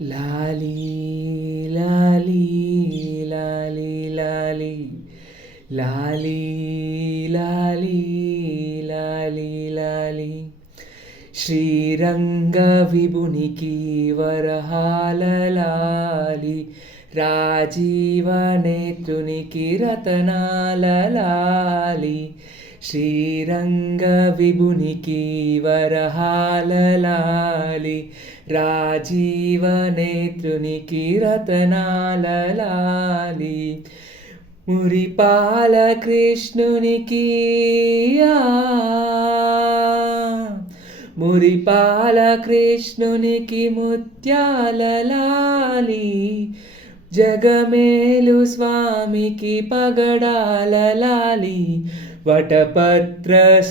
లాలీ లాలీ లాలీ లాలీ లాలీ లాలీ లాలీ లాలీ శ్రీరంగ విభునికి వరహాల లాలి श्रीरङ्गविभुनिकी वरहाललालि राजीवनेतृनिकी रतनाललालि मुरिपालकृष्णुनिकी मुरिपालकृष्णुनिकी मुत्याललाली జగమేలు స్వామికి పగడాలలాలి వటపత్రసాయికి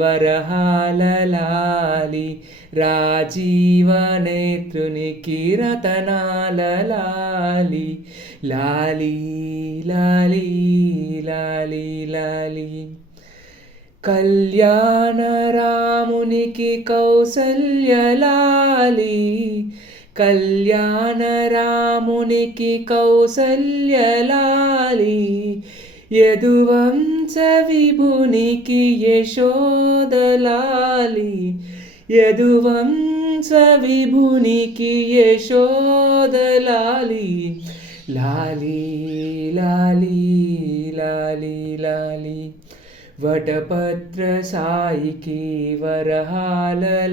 వరహాలలాలి రాజీవనేత్రునికి రతనాలలాలి లాలి లాలి లాలి లాలి కళ్యాణ రామునికి కౌసల్యలాలి కళ్యాణ రామునికి కౌసల్యలాలి యదువం విభునికి యశోదలాలి యదువం విభునికి యశోదలాలి లాలి లాలి లాలి లాలి वटपत्र सायिकी वरहाललाली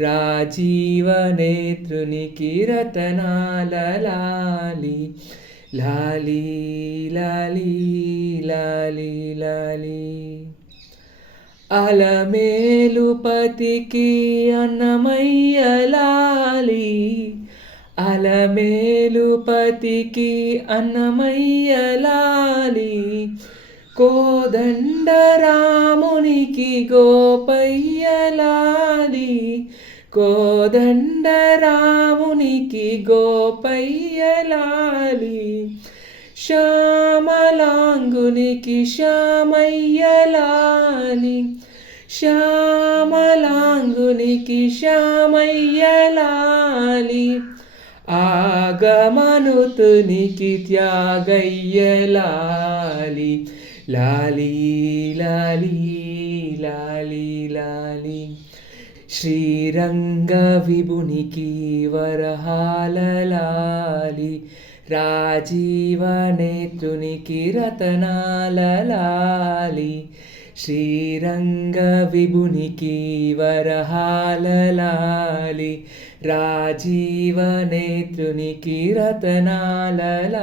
राजीवनेतृनिकी रतनाललाली లాలి లాలి లాలి లాలి. లాలి అలమేలుపతికి అన్నమయ్య లాలి. అలమేలుపతికి అన్నమయ్య లాలి. కోదండరామునికి గోపయ్య లాలి. కోదండరామునికి గోపయ్యలాలి. శ్యామలాంగునికి శ్యామయ్యలాలి. శ్యామలాంగునికి శ్యామయ్యలాలి. ఆగమనుతునికి త్యాగయ్యలాలి. లాలి లాలి లాలి లాలి. శ్రీరంగవిభునికి వరహాలలాలి రాజీవనేతునికి రతనాలలాలి శ్రీరంగవిభునికి వరహాలలాలి రాజీవనేతునికి రతనాలలాలి.